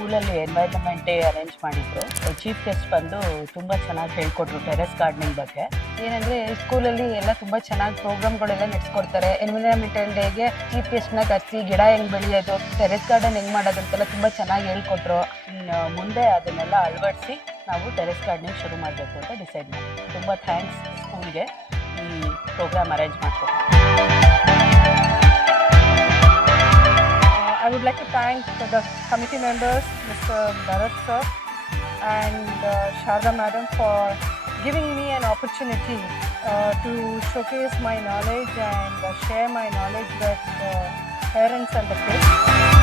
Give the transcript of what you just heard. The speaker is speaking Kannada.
ಸ್ಕೂಲಲ್ಲಿ ಎನ್ವೈರನ್ಮೆಂಟ್ ಡೇ ಅರೇಂಜ್ ಮಾಡಿದ್ರು. ಚೀಫ್ ಗೆಸ್ಟ್ ಬಂದು ತುಂಬ ಚೆನ್ನಾಗಿ ಹೇಳ್ಕೊಟ್ರು ಟೆರೆಸ್ ಗಾರ್ಡನಿಂಗ್ ಬಗ್ಗೆ. ಏನಂದರೆ ಸ್ಕೂಲಲ್ಲಿ ಎಲ್ಲ ತುಂಬ ಚೆನ್ನಾಗಿ ಪ್ರೋಗ್ರಾಮ್ಗಳೆಲ್ಲ ನಡೆಸ್ಕೊಡ್ತಾರೆ. ಎನ್ವೈರನ್ಮೆಂಟಲ್ ಡೇಗೆ ಚೀಫ್ ಗೆಸ್ಟ್ನ ಕರೆಸಿ ಗಿಡ ಹೆಂಗೆ ಬೆಳೆಯೋದು, ಟೆರೆಸ್ ಗಾರ್ಡನ್ ಹೆಂಗೆ ಮಾಡೋದು ಅಂತೆಲ್ಲ ತುಂಬ ಚೆನ್ನಾಗಿ ಹೇಳ್ಕೊಟ್ರು. ಇನ್ನು ಮುಂದೆ ಅದನ್ನೆಲ್ಲ ಅಳವಡಿಸಿ ನಾವು ಟೆರೆಸ್ ಗಾರ್ಡನಿಂಗ್ ಶುರು ಮಾಡಬೇಕು ಅಂತ ಡಿಸೈಡ್ ಮಾಡಿದ್ವಿ. ತುಂಬ ಥ್ಯಾಂಕ್ಸ್ ಸ್ಕೂಲ್ಗೆ ಈ ಪ್ರೋಗ್ರಾಮ್ ಅರೇಂಜ್ ಮಾಡ್ಕೊಟ್ಟು. I would like to thank the committee members, Mr. Bharat sir and Sharda madam for giving me an opportunity to showcase my knowledge and share my knowledge with the parents and the kids.